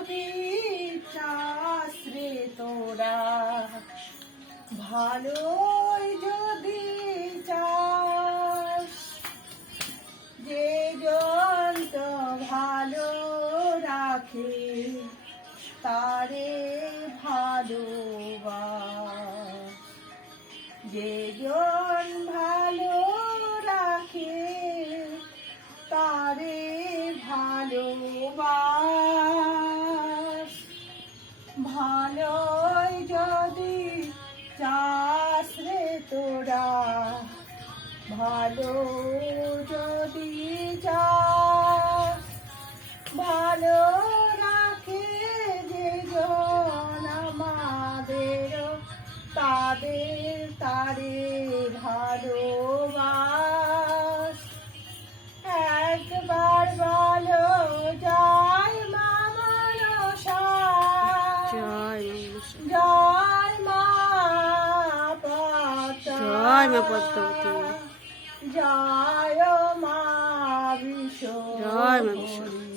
যদি চাস রে তোরা, ভালোই যদি চাস, যে জন তো ভালো রাখে তারে ভালোবাস, যে জন ভালো রাখে তারে ভালোবাস। ভালোই যদি চাস রে তোরা, ভালো যদি চাস, ভালো রাখে যে জন আমাদের তাদের তারে ভালোবাস। একবার বলো জয় মা মনসা, জয় মা পদ্মাবতী, জয় মা বিশ্বহরি।